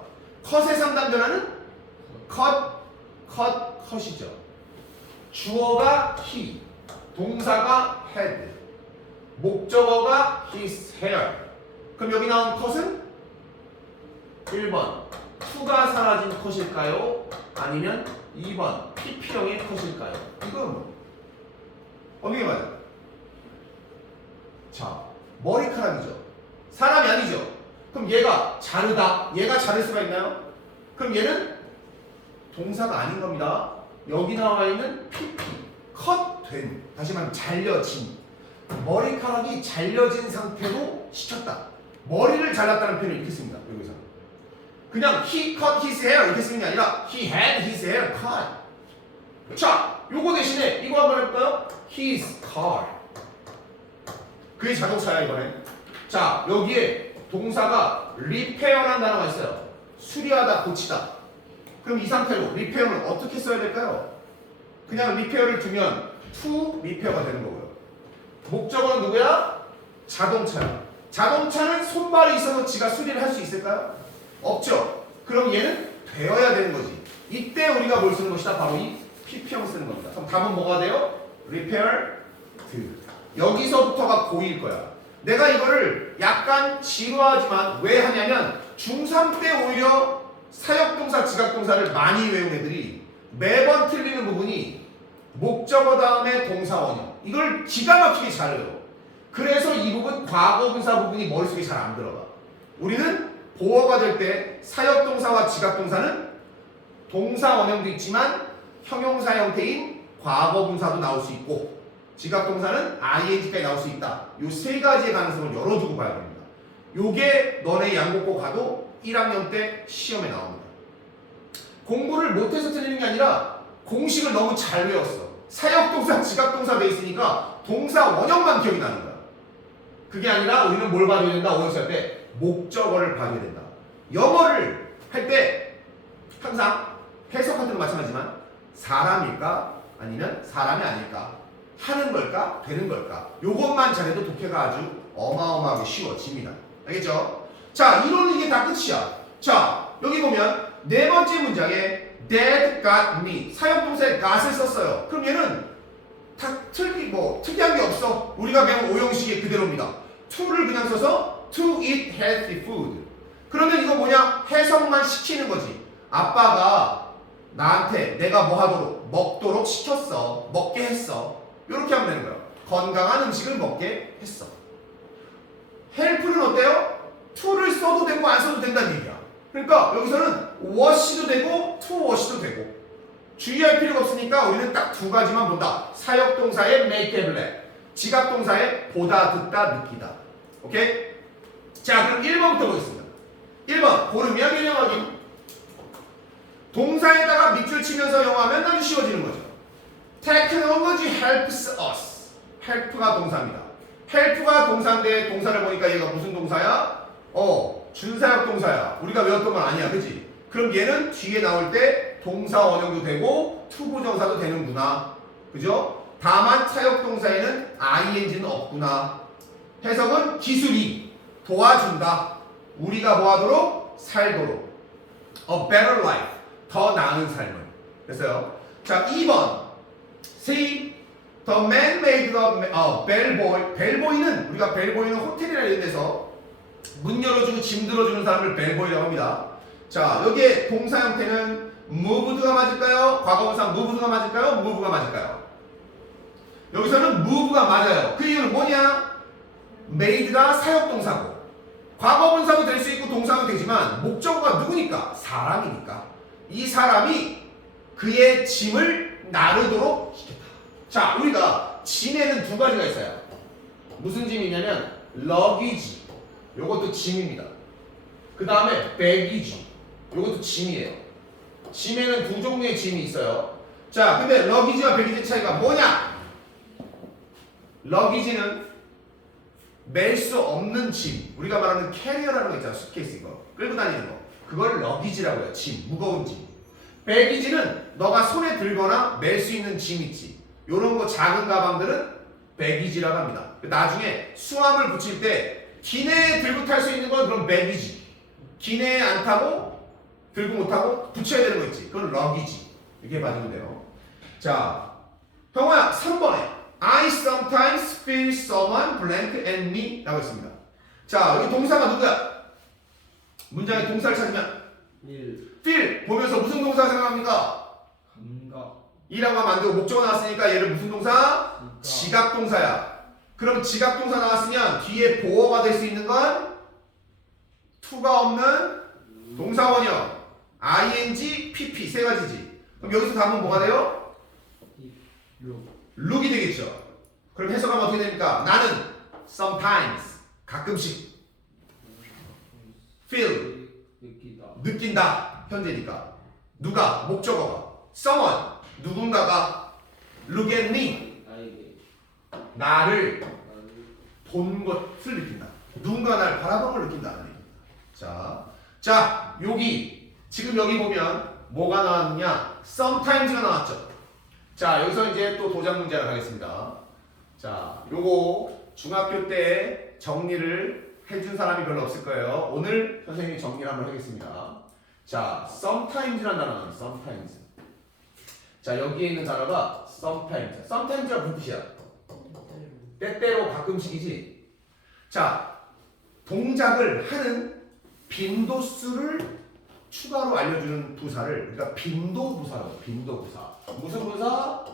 컷의 3단 변화는 컷이죠. 주어가 he, 동사가 had, 목적어가 his hair. 그럼 여기 나온 컷은 1번 to가 사라진 컷일까요? 아니면 2번 PP형의 컷일까요? 이건 어느 게 맞아요? 자, 머리카락이죠. 사람이 아니죠. 그럼 얘가 자르다. 얘가 자를 수가 있나요? 그럼 얘는 동사가 아닌 겁니다. 여기 나와 있는 PP, 컷된, 다시 말하면 잘려진. 머리카락이 잘려진 상태로 시켰다. 머리를 잘랐다는 표현을 이렇게 씁니다. 여기서 그냥 he cut his hair 이렇게 쓰는 게 아니라 he had his hair cut. 자, 요거 대신에 이거 한번 해볼까요? his car. 그게 자동차야 이번에. 자, 여기에 동사가 repair라는 단어가 있어요. 수리하다, 고치다. 그럼 이 상태로 repair는 어떻게 써야 될까요? 그냥 repair를 두면 to repair가 되는 거고요. 목적어는 누구야? 자동차야. 자동차는 손발이 있어서 지가 수리를 할 수 있을까요? 없죠. 그럼 얘는 되어야 되는 거지. 이때 우리가 뭘 쓰는 것이다? 바로 이 PP형 쓰는 겁니다. 그럼 답은 뭐가 돼요? repair to. 여기서부터가 고일 거야. 내가 이거를 약간 지루하지만 왜 하냐면 중3 때 오히려 사역동사, 지각동사를 많이 외운 애들이 매번 틀리는 부분이 목적어 다음에 동사 원형. 이걸 기가 막히게 잘 외워. 그래서 이 부분 과거분사 부분이 머릿속에 잘 안 들어가. 우리는 보어가 될 때 사역동사와 지각동사는 동사 원형도 있지만 형용사 형태인 과거분사도 나올 수 있고 지각동사는 ing까지 나올 수 있다. 요 세 가지의 가능성을 열어두고 봐야 됩니다. 요게 너네 양국고 가도 1학년 때 시험에 나옵니다. 공부를 못해서 틀리는 게 아니라 공식을 너무 잘 외웠어. 사역동사, 지각동사 돼 있으니까 동사 원형만 기억이 나는 거야. 그게 아니라 우리는 뭘 봐줘야 된다? 오형식 할 때 목적어를 봐줘야 된다. 영어를 할 때 항상 해석할 때도 마찬가지지만 사람일까? 아니면 사람이 아닐까? 하는 걸까? 되는 걸까? 요것만 잘해도 독해가 아주 어마어마하게 쉬워집니다. 알겠죠? 자, 이론은 이게 다 끝이야. 자, 여기 보면 네 번째 문장에 Dad got me. 사역동사에 got을 썼어요. 그럼 얘는 다 특이한 게 없어. 우리가 배운 오형식이 그대로입니다. to를 그냥 써서 to eat healthy food. 그러면 이거 뭐냐? 해석만 시키는 거지. 아빠가 나한테 내가 뭐 하도록 먹도록 시켰어. 먹게 했어. 이렇게 하면 되는 거야. 건강한 음식을 먹게 했어. help는 어때요? to를 써도 되고 안 써도 된다는 얘기야. 그러니까 여기서는 wash도 되고 to wash도 되고 주의할 필요가 없으니까 우리는 딱 두 가지만 본다. 사역동사의 make and let, 지각동사의 보다, 듣다, 느끼다. 오케이? 자, 그럼 1번부터 보겠습니다. 1번 고르면 개념 확인. 동사에다가 밑줄 치면서 영어하면 아주 쉬워지는 거죠. Technology helps us. help가 동사입니다. help가 동사인데 동사를 보니까 얘가 무슨 동사야? 준사역 동사야. 우리가 외웠던 건 아니야. 그치? 그럼 얘는 뒤에 나올 때 동사 원형도 되고 투부정사도 되는구나. 그죠? 다만 사역동사에는 ing는 없구나. 해석은 기술이 도와준다. 우리가 뭐하도록? 살도록. A better life. 더 나은 삶을. 됐어요? 자, 2번. See, the man made the bellboy. 벨보이는 우리가 벨보이는 호텔이나 이런 데서 문 열어주고 짐 들어주는 사람을 벨보이라고 합니다. 자, 여기에 동사 형태는 moved가 맞을까요? 과거분사 moved가 맞을까요? move가 맞을까요? 여기서는 move가 맞아요. 그 이유는 뭐냐? made가 사역동사고 과거분사도 될 수 있고 동사도 되지만 목적어가 누구니까? 사람이니까. 이 사람이 그의 짐을 나르도록 시켰다. 자, 우리가 짐에는 두 가지가 있어요. 무슨 짐이냐면 luggage. 요것도 짐입니다. 그 다음에 baggage. 요것도 짐이에요. 짐에는 두 종류의 짐이 있어요. 자, 근데 luggage와 baggage 차이가 뭐냐? luggage는 멜 수 없는 짐. 우리가 말하는 캐리어라는 거 있잖아. 수트케이스 이거. 끌고 다니는 거. 그걸 luggage라고 해요. 짐. 무거운 짐. 배기지는 너가 손에 들거나 멜 수 있는 짐 있지. 요런 거 작은 가방들은 배기지라고 합니다. 나중에 수압을 붙일 때 기내에 들고 탈 수 있는 건 그럼 배기지. 기내에 안 타고 들고 못 타고 붙여야 되는 거 있지. 그건 러기지. 이렇게 봐주면 돼요. 자, 형호야 3번에 I sometimes feel someone blank and me 라고 했습니다. 자, 여기 동사가 누구야? 문장에 동사를 찾으면 1. feel 보면서 무슨 동사 생각합니까? 감각. 이라고 하면 안 되고 목적어 나왔으니까 얘를 무슨 동사? 지각 동사야. 그럼 지각 동사 나왔으면 뒤에 보어가 될 수 있는 건 to가 없는 동사원형 ing, pp 세 가지지. 그럼 여기서 답은 뭐가 돼요? look이 되겠죠. 그럼 해석하면 어떻게 됩니까? 나는 sometimes 가끔씩 feel 느낀다 현재니까 누가 목적어가 someone 누군가가 look at me 나에게. 나를 나를. 본 것을 느낀다. 누군가 날 바라본 걸 느낀다는 얘기입니다. 자 지금 여기 보면 뭐가 나왔느냐? sometimes가 나왔죠. 자 여기서 이제 또 도장 문제를 가겠습니다. 자 요거 중학교 때 정리를 해준 사람이 별로 없을 거예요. 오늘 선생님이 정리를 한번 하겠습니다. 자 sometimes라는 단어 나와요. sometimes. 자 여기에 있는 단어가 sometimes. sometimes가 무슨 뜻이야? 때때로 가끔씩이지. 자 동작을 하는 빈도수를 추가로 알려주는 부사를 그러니까 빈도부사라고. 빈도부사. 무슨 부사?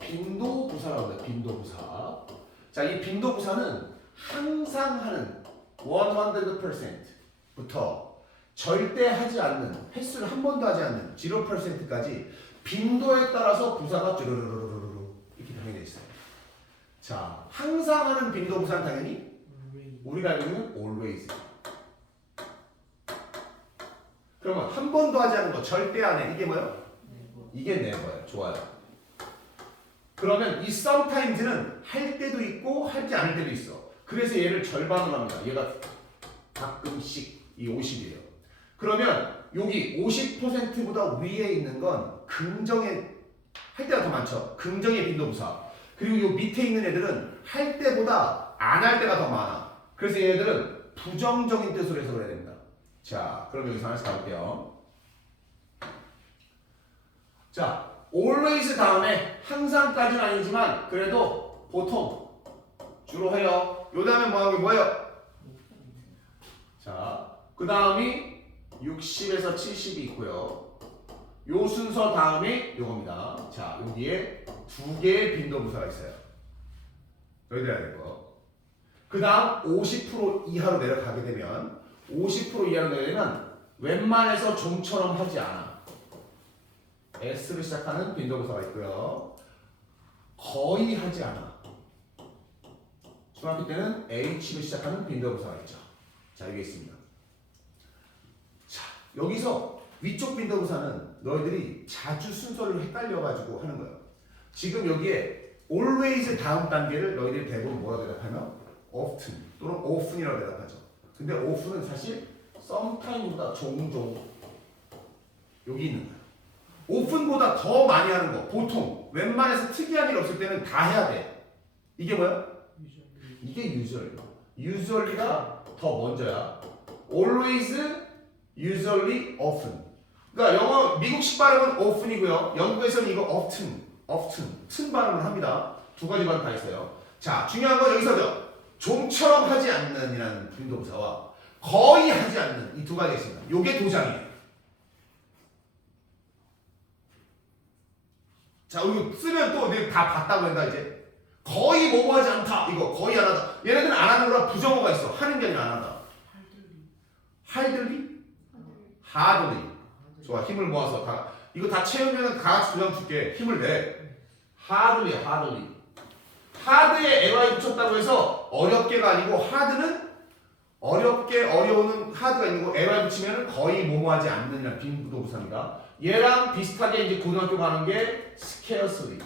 빈도부사라고 해요. 빈도부사. 자 이 빈도부사는 항상 하는 100%부터 절대 하지 않는 횟수를 한 번도 하지 않는 0%까지 빈도에 따라서 부사가 쭈르르르르르 이렇게 정해져 있어요. 자 항상 하는 빈도부사는 당연히 우리가 알고 있는 always. 그러면 한 번도 하지 않는 거 절대 안 해. 이게 뭐예요? 이게 never예요. 좋아요. 그러면 이 sometimes는 할 때도 있고 하지 않을 때도 있어. 그래서 얘를 절반으로 합니다. 얘가 가끔씩 이 50이에요. 그러면 여기 50%보다 위에 있는 건 긍정의 할 때가 더 많죠. 긍정의 빈도부사. 그리고 요 밑에 있는 애들은 할 때보다 안 할 때가 더 많아. 그래서 얘네들은 부정적인 뜻으로 해석을 해야 됩니다. 자, 그럼 여기서 하나씩 가볼게요. 자, always 다음에 항상까지는 아니지만 그래도 보통 주로 해요. 요 다음에 뭐 하는 게 뭐예요? 자, 그 다음이 60에서 70이 있고요. 요 순서 다음이 요겁니다. 자, 여기에 두 개의 빈도부사가 있어요. 너희들 해야 될 거. 그 다음 50% 이하로 내려가게 되면 50% 이하로 내려면 웬만해서 좀처럼 하지 않아. S를 시작하는 빈도부사가 있고요. 거의 하지 않아. 중학교 때는 H를 시작하는 빈도부사가 있죠. 자, 여기 있습니다. 자, 여기서 위쪽 빈도부사는 너희들이 자주 순서를 헷갈려가지고 하는 거예요. 지금 여기에 always 다음 단계를 너희들이 대부분 뭐라고 대답하면 often 또는 often이라고 대답하죠. 근데 often은 사실 sometime보다 종종 여기 있는 거예요. often보다 더 많이 하는 거. 보통 웬만해서 특이한 일 없을 때는 다 해야 돼. 이게 뭐야? 이게 usually. usually가 더 먼저야. always, usually, often. 그러니까 영어 미국식 발음은 often이고요. 영국에서는 이거 often 튼 발음을 합니다. 두 가지 발음 다 있어요. 자, 중요한 건 여기서죠. 좀처럼 하지 않는이라는 빈도부사와 거의 하지 않는 이 두 가지 있습니다. 요게 도장이에요. 자, 이거 쓰면 또 내가 다 봤다고 한다 이제. 거의 뭐뭐 하지 않다. 이거 거의 안 하다. 얘네들은 안 하는 거라 부정어가 있어. 하는 게 아니라 안 하다. hardly? hardly. 좋아. 힘을 모아서 다. 이거 다 채우면 다 같이 도장 줄게. 힘을 내. hardly. hard에 ly 붙였다고 해서 어렵게가 아니고 hard는 어렵게 어려우는 hard가 있는 거 ly 붙이면 거의 뭐뭐하지 않는 빈부동사입니다. 얘랑 비슷하게 이제 고등학교 가는 게 scarcely.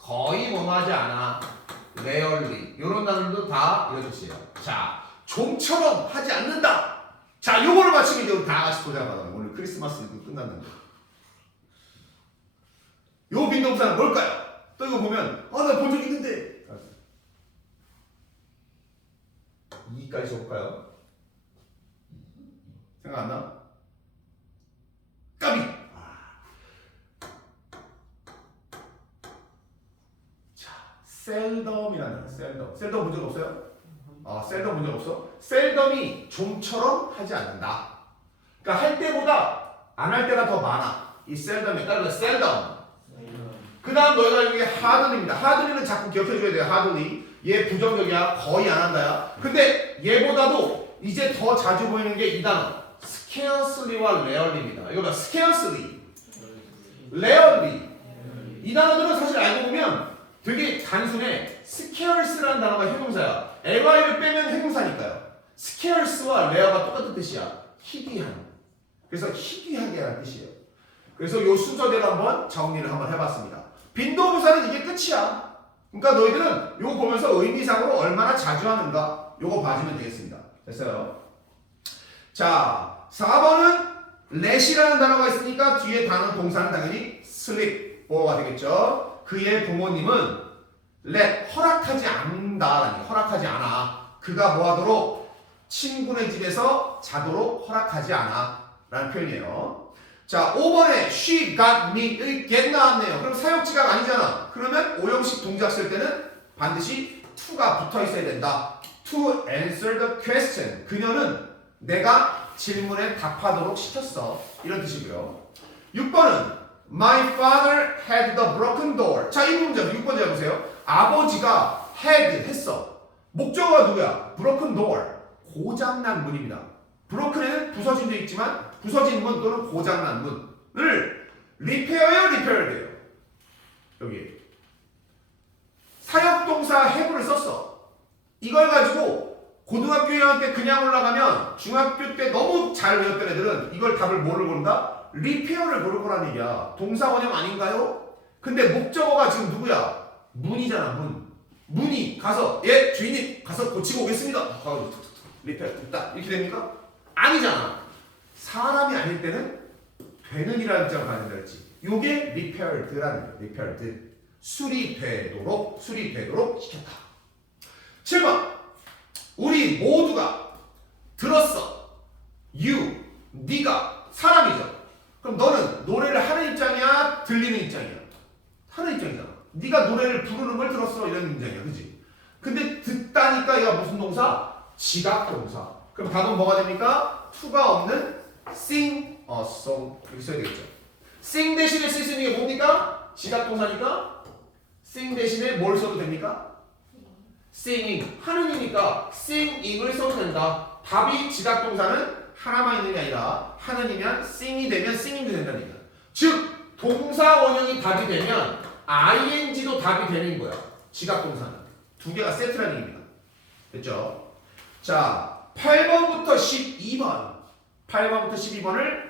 거의 뭐뭐하지 않아. rarely. 이런 단어도 다 이런 뜻이에요. 자, 좀처럼 하지 않는다. 자, 자, 요거를 맞추면 이제 우리 다 같이 도장 받아요. 오늘 크리스마스도 끝났는데. 요 빈동사는 뭘까요? 또 이거 보면 나 본 적 있는데. 2까지 적을까요? 생각 안 나? 까비! 자, 셀덤이라는 셀덤. 셀덤 본 적 없어요? 셀덤 본 적 없어? 셀덤이 좀처럼 하지 않는다. 그러니까 할 때보다 안 할 때가 더 많아. 이 셀덤에 따라서 셀덤. 그 다음 너희가 여기 하드리입니다. 하드리는 자꾸 기억해줘야 돼요. 하드리. 얘 부정적이야. 거의 안 한다야. 근데 얘보다도 이제 더 자주 보이는 게 이 단어. scarcely와 rarely입니다. 이거 봐. scarcely, rarely. 이 단어들은 사실 알고 보면 되게 단순해. scarce라는 단어가 형용사야. ly를 빼면 형용사니까요. scarce와 rare가 똑같은 뜻이야. 희귀한. 그래서 희귀하게 라는 뜻이에요. 그래서 요 순서대로 한번 정리를 한번 해봤습니다. 빈도부사는 이게 끝이야. 그러니까 너희들은 요거 보면서 의미상으로 얼마나 자주 하는가 요거 봐주면 되겠습니다. 됐어요? 자, 4번은 let이라는 단어가 있으니까 뒤에 단어 동사는 당연히 sleep, 뭐가 되겠죠? 그의 부모님은 let, 허락하지 않는다. 허락하지 않아. 그가 뭐하도록? 친구네 집에서 자도록 허락하지 않아. 라는 표현이에요. 자, 5번에 she got me의 get 나왔네요. 그럼 사역지가 아니잖아. 그러면 오형식 동작 쓸 때는 반드시 to가 붙어 있어야 된다. To answer the question. 그녀는 내가 질문에 답하도록 시켰어. 이런 뜻이고요. 6번은 My father had the broken door. 자, 이 문제 6번 잘 보세요. 아버지가 had 했어. 목적어가 누구야? broken door. 고장난 문입니다. broken에는 부서진 데 있지만 부서진 문 또는 고장난 문을 repair예요, repair돼요. 여기 사역동사 have를 썼어. 이걸 가지고 고등학교 1학년 때 그냥 올라가면 중학교 때 너무 잘 외웠던 애들은 이걸 답을 뭐를 고른다? repair를 고를 거란 얘기야. 동사 원형 아닌가요? 근데 목적어가 지금 누구야? 문이잖아, 문. 문이 가서 주인님 가서 고치고 오겠습니다. repair 됐다. 이렇게 됩니까? 아니잖아. 사람이 아닐 때는 되는이라는 입장을 가진다 했지. 요게 repaired라는 거예요. repaired. 수리되도록 시켰다. 7번. 우리 모두가 들었어. 네가 사람이죠. 그럼 너는 노래를 하는 입장이야? 들리는 입장이야? 하는 입장이잖아. 네가 노래를 부르는 걸 들었어. 이런 입장이야. 그치? 근데 듣다니까 얘가 무슨 동사? 지각 동사. 그럼 답은 뭐가 됩니까? to가 없는 sing a song. 이렇게 써야 되겠죠. sing 대신에 쓸 수 있는 게 뭡니까? 지각 동사니까 sing 대신에 뭘 써도 됩니까? singing. 하느니니까 singing을 써도 된다. 답이 지각 동사는 하나만 있는 게 아니라 하느니면 sing이 되면 singing도 된다는 얘기야. 즉 동사 원형이 답이 되면 ing도 답이 되는 거야. 지각 동사는. 두 개가 세트라는 얘기입니다. 됐죠? 자, 8번부터 12번. 8번부터 12번을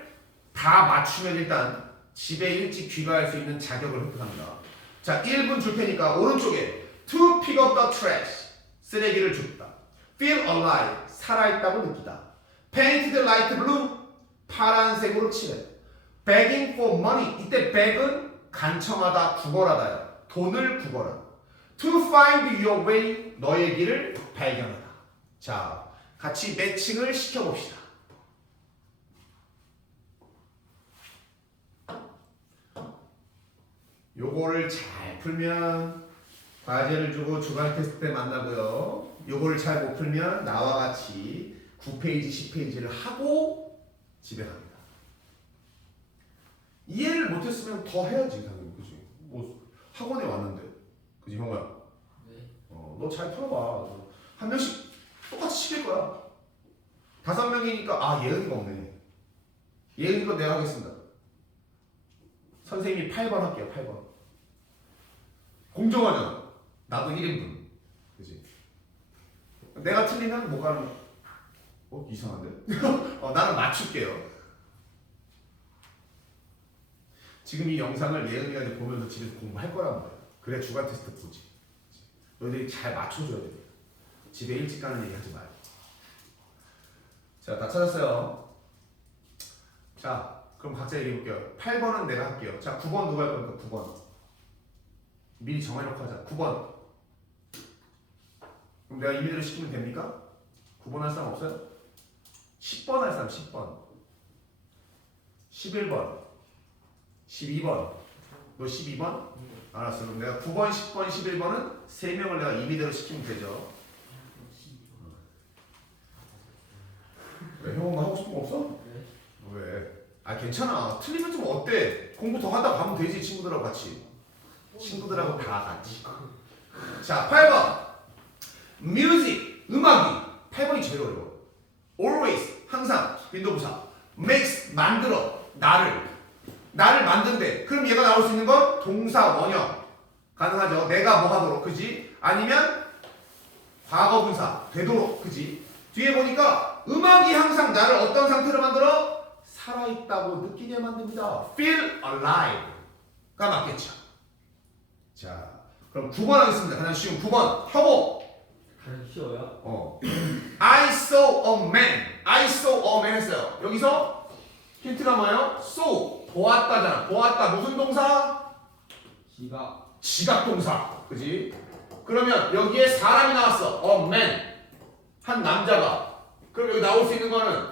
다 맞추면 일단 집에 일찍 귀가할 수 있는 자격을 획득합니다. 자, 1분 줄 테니까 오른쪽에 to pick up the trash. 쓰레기를 줍다. feel alive. 살아있다고 느끼다. paint the light blue. 파란색으로 칠해. begging for money. 이때 beg은 간청하다, 구걸하다요. 돈을 구걸하다. to find your way. 너의 길을 발견하다. 자, 같이 매칭을 시켜봅시다. 요거를 잘 풀면 과제를 주고 주간 테스트 때 만나고요. 요거를 잘 못 풀면 나와 같이 9페이지, 10페이지를 하고 집에 갑니다. 이해를 못했으면 더 해야지, 당연히. 그치? 뭐 학원에 왔는데. 그치, 형아? 네. 너 잘 풀어봐. 한 명씩 똑같이 시킬 거야. 5명이니까 예은이가 없네. 예은이가 내가 하겠습니다. 선생님이 8번 할게요. 8번. 공정하잖아. 나도 1인분. 그치? 내가 틀리면 못 가는 이상한데? 나는 맞출게요. 지금 이 영상을 예은이가 이제 보면서 집에서 공부할 거란 말이야. 그래 주간 테스트 보지. 너희들이 잘 맞춰줘야 돼. 집에 일찍 가는 얘기 하지 말고. 자, 다 찾았어요. 자, 그럼 각자 얘기해 볼게요. 8번은 내가 할게요. 자, 9번 누가 할 겁니까? 9번. 미리 정해놓고 하자. 9번. 그럼 내가 임의대로 시키면 됩니까? 9번 할 사람 없어요? 10번 할 사람 10번. 11번. 12번. 너 12번? 알았어. 그럼 내가 9번, 10번, 11번은 3명을 내가 임의대로 시키면 되죠. 왜? 형 뭐 하고 싶은 거 없어? 네. 왜? 아 괜찮아. 틀리면 좀 어때? 공부 더 하다 가면 되지. 친구들하고 같이. 친구들하고 다 같이. 자, 8번. music, 음악이. 8번이 제일 어려워. always, 항상. 빈도부사. makes, 만들어. 나를 만든대. 그럼 얘가 나올 수 있는 건 동사 원형. 가능하죠. 내가 뭐 하도록. 그지? 아니면 과거분사. 되도록. 그지? 뒤에 보니까 음악이 항상 나를 어떤 상태로 만들어? 살아있다고 느끼게 만듭니다. feel alive가 맞겠죠. 자, 그럼 9번 하겠습니다. 가장 쉬운 9번. 혁오. 가장 쉬워요? I saw a man. I saw a man 했어요. 여기서 힌트가 뭐예요? saw. 보았다잖아. 보았다. 무슨 동사? 지각. 지각 동사. 그지? 그러면 여기에 사람이 나왔어. a man. 한 남자가. 그럼 여기 나올 수 있는 거는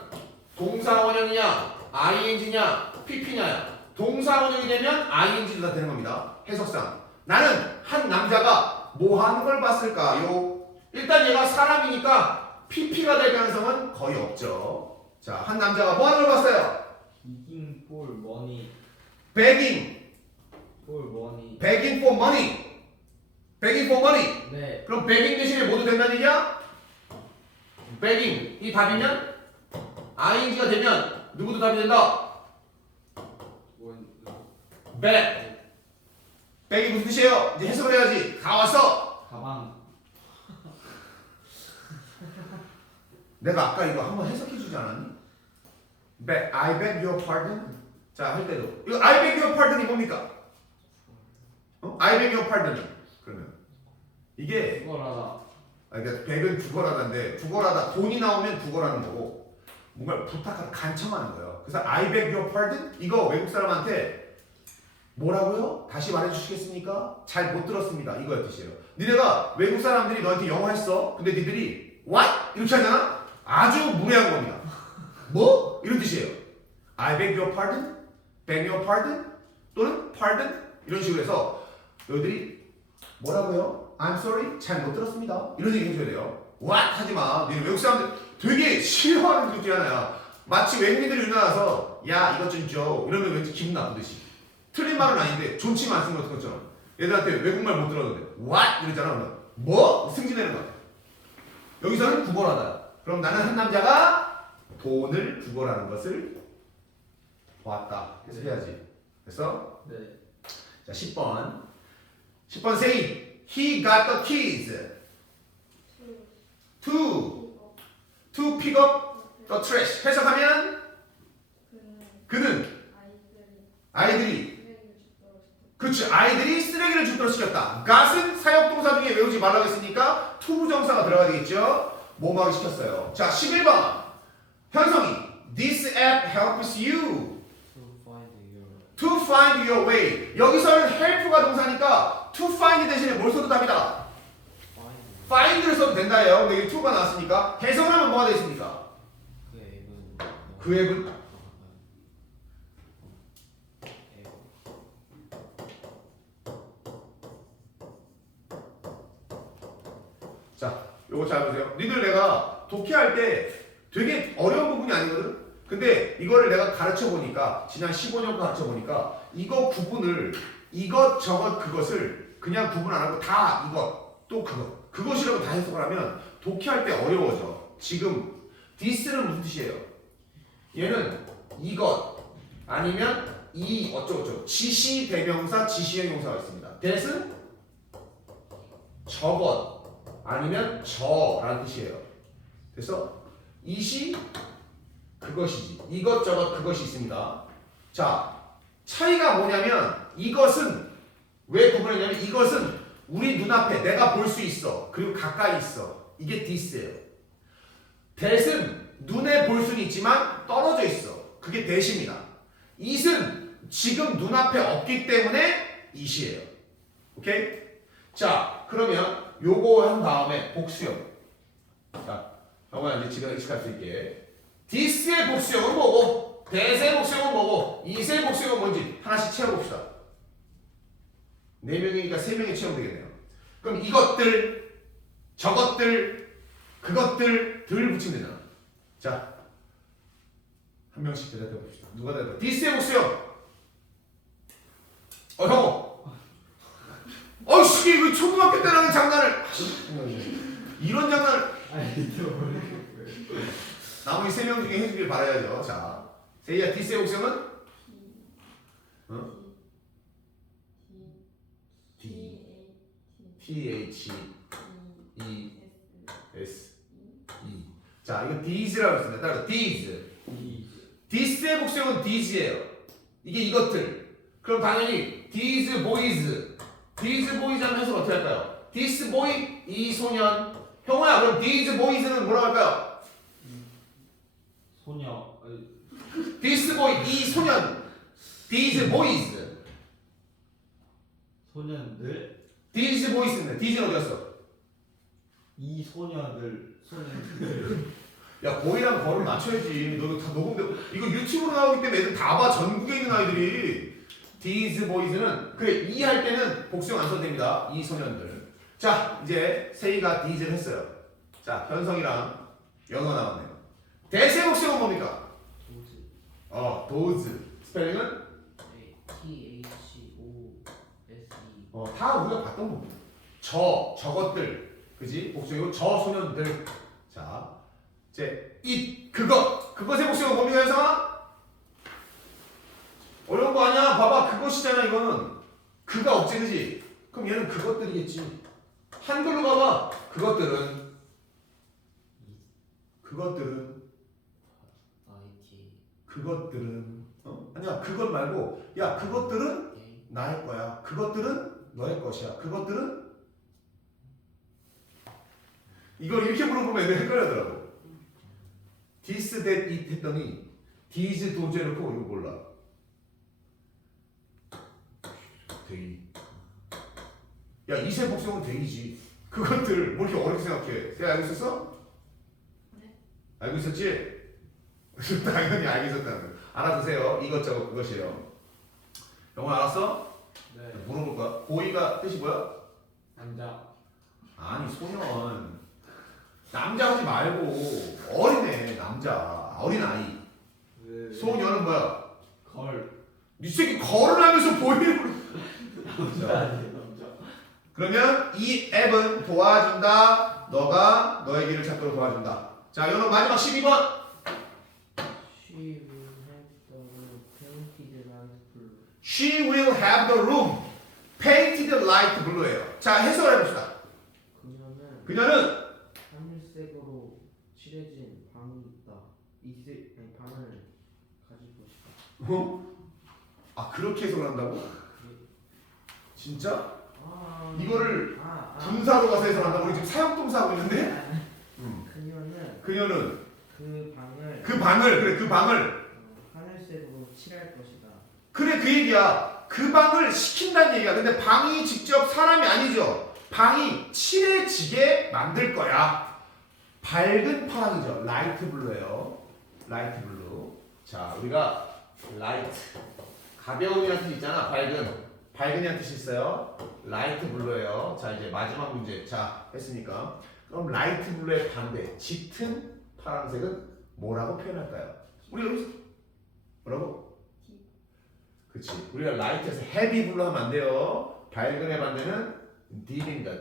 동사 원형이냐, ing냐, pp냐야. 동사 원형이 되면 ing도 다 되는 겁니다. 해석상. 나는 한 남자가 뭐 하는 걸 봤을까요? 일단 얘가 사람이니까 pp가 될 가능성은 거의 없죠. 자, 한 남자가 뭐 하는 걸 봤어요? begging for money. begging. for money. begging for money. begging for money. 네. 그럼 begging 대신에 뭐도 된다는 얘기야? begging 이 답이면 ing가 되면 누구도 답이 된다. beg. beg이 무슨 뜻이에요? 이제 해석을 해야지. 다 왔어. 가방. 내가 아까 이거 한번 해석해 주지 않았니? beg, I beg your pardon. 자, 할 때도 이거 I beg your pardon이 뭡니까? I beg your pardon. 그러면 이게 수거라다. 그러니까 백은 구걸하다인데 구걸하다 돈이 나오면 구걸하는 거고 뭔가 부탁하다 간청하는 거예요. 그래서 I beg your pardon 이거 외국 사람한테 뭐라고요? 다시 말해 주시겠습니까? 잘 못 들었습니다. 이거의 뜻이에요. 니네가 외국 사람들이 너한테 영어 했어. 근데 니들이 what? 이렇게 하잖아? 아주 무례한 겁니다. 뭐? 이런 뜻이에요. I beg your pardon, beg your pardon 또는 pardon 이런 식으로 해서 너희들이 뭐라고요? I'm sorry, 잘 못 들었습니다. 이런 얘기 해줘야 돼요. What? 하지 마. 외국 사람들 되게 싫어하는 것 중에 하나야. 마치 외국인들이 우리나라서 야 이것 좀 줘. 이러면 왠지 기분 나쁘듯이. 틀린 말은 아닌데 존치만 안 쓰는 것 같은 것처럼. 얘들한테 외국말 못 들었는데 What? 이러잖아. 그러면 뭐? 승진되는 거야. 여기서는 구걸하다. 그럼 나는 한 남자가 돈을 구걸하는 것을 보았다. 그래서 해야지. 됐어? 네. 자 10번. 10번 say he got the keys to pick up the trash. 해석하면 그는 아이들이 그렇지 아이들이 쓰레기를 줍도록 시켰다. got은 사역동사 중에 외우지 말라고 했으니까 to 부정사가 들어가야 되겠죠. 뭐뭐 하기 시켰어요. 자 11번 현성이 this app helps you to find your way. 여기서는 help가 동사니까 to find 대신에 뭘 써도 답이다. find를 써도 된다예요. 근데 여기 to가 나왔으니까 해석을 하면 뭐가 되겠습니까? 그 앱은 자, 요거 잘 보세요. 니들 내가 독해할 때 되게 어려운 부분이 아니거든. 근데 이거를 내가 가르쳐 보니까 지난 15년 가르쳐 보니까 이거 구분을 이것 저것 그것을 그냥 구분 안 하고 다 이것 또 그것이라고 다 해석을 하면 독해할 때 어려워져. 지금 this는 무슨 뜻이에요? 얘는 이것 아니면 이 어쩌고저쩌고 지시 대명사 지시형 용사가 있습니다. that은 저것 아니면 저라는 뜻이에요. 그래서 이시 그것이지. 이것저것 그것이 있습니다. 자, 차이가 뭐냐면 이것은 왜 구분했냐면 이것은 우리 눈앞에 내가 볼 수 있어. 그리고 가까이 있어. 이게 this예요. that은 눈에 볼 수는 있지만 떨어져 있어. 그게 대시입니다. it은 지금 눈앞에 없기 때문에 it이에요. 오케이? 자, 그러면 요거 한 다음에 복수형. 자, 형아 이제 지가 의식할 수 있게. this의 복수형은 뭐고? that의 복수형은 뭐고? it의 복수형은 뭔지 하나씩 채워봅시다. 4명이니까 3명이 채우면 되겠네요. 그럼 이것들, 저것들, 그것들 들 붙이면 되잖아. 자, 한 명씩 대답해 봅시다. 누가 대답해? this의 복수형. 형. 어이씨, 이거 초등학교 때 하는 장난을. 이런 장난을. 아니 또 나머지 3명 중에 해주길 바라야죠. 자, 세이야, this의 복수형은? 어? D, T, H, E, S, E. 자, 이거 these라고 했습니다. 따라서 these. this의 복수형은 these예요. 이게 이것들. 그럼 당연히 these boys. these boys 하면 해석 어떻게 할까요? this boy, 이 소년. 형아야, 그럼 these boys는 뭐라고 할까요? 소녀 this boy, 이 소년. these boys. 소년들 these boys는 these는 어디 갔어? 이 소녀들 소년들 야, 거이랑 거를 맞춰야지. 너도 다 녹음돼. 이거 유튜브로 나오기 때문에 애들 다 봐. 전국에 있는 아이들이. these boys는 그래, 이 할 때는 복수형 안 써도 됩니다. 이 소년들. 자, 이제 세이가 these를 했어요. 자, 현성이랑 영어 나왔네요. 대세 복수형은 뭡니까? those. 스펠링은? 다 우리가 봤던 겁니다. 저것들. 그지? 복수형이고 저 소년들. 자, 이제 그것의 복수형은 뭡니까, 현성아? 어려운 거 아니야? 봐봐, 그것이잖아. 이거는 그가 없지, 그지? 그럼 얘는 그것들이겠지. 한글로 봐봐. 그것들은 아니야, 그것 말고, 야, 그것들은 나의 거야. 그것들은 너의 것이야. 그것들은 이걸 이렇게 물어보면 애들 헷갈려하더라고. this, that, it 했더니 these, those 해놓고 이거 몰라. 데이. 야, 이세 복수형은 데이지. 그것들 뭐 이렇게 어렵게 생각해? 내가 알고 있었어? 네. 알고 있었지? 당연히 알고 있었다는 거. 알아두세요. 이것저것 그것이에요. 영어 알았어? 네 물어볼 거야. 보이가 뜻이 뭐야? 남자 아니, 소년. 남자 하지 말고 어린애, 남자, 어린아이. 소년은 뭐야? 걸 이 새끼 걸을 하면서 보이는. 남자 아니에요 남자 그러면 이 앱은 도와준다. 너가 너의 길을 찾도록 도와준다. 자, 요는 마지막 12번. She will have the room painted She will have the room painted light blue. light blue예요. 자, 해석을 해봅시다. 그녀는 하늘색으로 칠해진 방이 있다. 방을 가지고 싶다. 아, 그렇게 해석을 한다고? 진짜? 이거를 분사로 가서 해석한다고? 우리 지금 사역동사 하고 있는데? 그녀는 그 방을 그 방을 하늘색으로 칠할 것이다. 그래, 그 얘기야. 그 방을 시킨다는 얘기야. 근데 방이 직접 사람이 아니죠. 방이 칠해지게 만들 거야. 밝은 파랑이죠. 라이트 블루예요. 라이트 블루. 자, 우리가 라이트 가벼움이라는 뜻이 있잖아. 밝은이라는 뜻이 있어요. 라이트 블루예요. 자, 이제 마지막 문제. 자, 했으니까. 그럼 라이트 블루의 반대 짙은 파란색은 뭐라고 표현할까요? 우리 여기서 뭐라고? 그치. 우리가 라이트에서 헤비 블루 하면 안 돼요. 밝은의 반대는 딥입니다.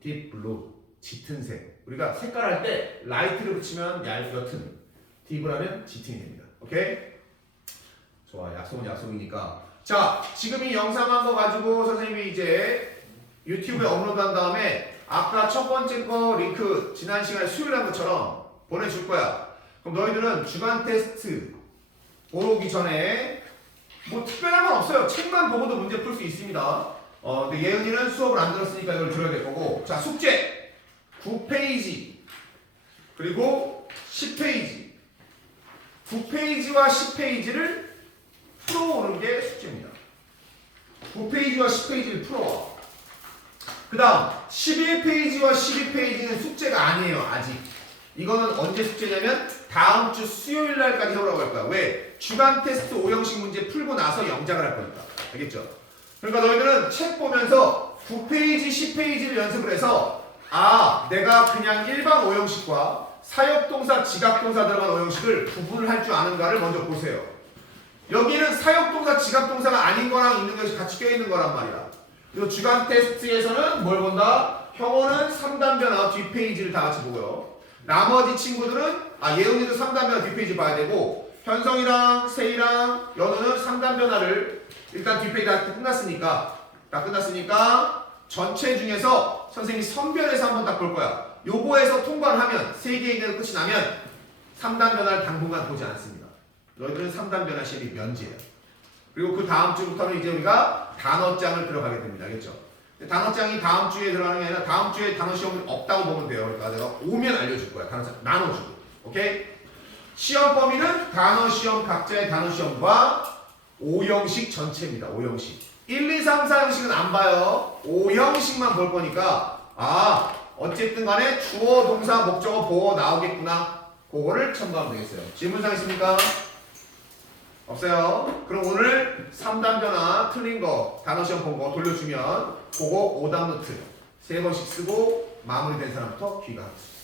딥 블루. 짙은 색. 우리가 색깔 할 때 라이트를 붙이면 옅은, 딥을 하면 짙은이 됩니다. 오케이? 좋아. 약속은 약속이니까. 자, 지금 이 영상 한 거 가지고 선생님이 이제 유튜브에 업로드한 다음에 아까 첫 번째 거 링크 지난 시간에 수요일 한 것처럼 보내줄 거야. 그럼 너희들은 주간 테스트 보러 오기 전에 뭐 특별한 건 없어요. 책만 보고도 문제 풀 수 있습니다. 근데 예은이는 수업을 안 들었으니까 이걸 들어야 될 거고. 자, 숙제 9페이지 그리고 10페이지 9페이지와 10페이지를 풀어오는 게 숙제입니다. 9페이지와 10페이지를 풀어와. 그 다음 11페이지와 12페이지는 숙제가 아니에요. 아직. 이거는 언제 숙제냐면 다음 주 수요일 날까지 해오라고 할 거야. 왜? 주간 테스트 5형식 문제 풀고 나서 영작을 할 거니까. 알겠죠? 그러니까 너희들은 책 보면서 9페이지, 10페이지를 연습을 해서 아, 내가 그냥 일반 5형식과 사역동사, 지각동사 들어간 5형식을 구분을 할 줄 아는가를 먼저 보세요. 여기는 사역동사, 지각동사가 아닌 거랑 있는 것이 같이 껴있는 거란 말이야. 그리고 주간 테스트에서는 뭘 본다? 형호는 3단 변화 뒷페이지를 다 같이 보고요. 나머지 친구들은 예은이도 3단 변화 뒷페이지 봐야 되고 현성이랑 세이랑 연우는 3단 변화를 일단 뒷페이지 다 끝났으니까 전체 중에서 선생님이 선별해서 한번 딱 볼 거야. 요거에서 통과를 하면 3개 이내로 끝이 나면 3단 변화를 당분간 보지 않습니다. 너희들은 3단 변화 시험이 면제예요. 그리고 그 다음 주부터는 이제 우리가 단어장을 들어가게 됩니다. 알겠죠? 단어장이 다음 주에 들어가는 게 아니라 다음 주에 단어 시험이 없다고 보면 돼요. 그러니까 내가 오면 알려줄 거야. 단어장 나눠주고. 오케이? 시험 범위는 단어 시험 각자의 단어 시험과 5형식 전체입니다. 5형식. 1, 2, 3, 4형식은 안 봐요. 5형식만 볼 거니까 어쨌든 간에 주어, 동사, 목적어, 보어 나오겠구나. 그거를 첨부하면 되겠어요. 질문사항 있습니까? 없어요. 그럼 오늘 3단 변화 틀린 거 단어 시험 본 거 돌려주면 그거 오답 노트 3번씩 쓰고 마무리된 사람부터 귀가 하겠습니다.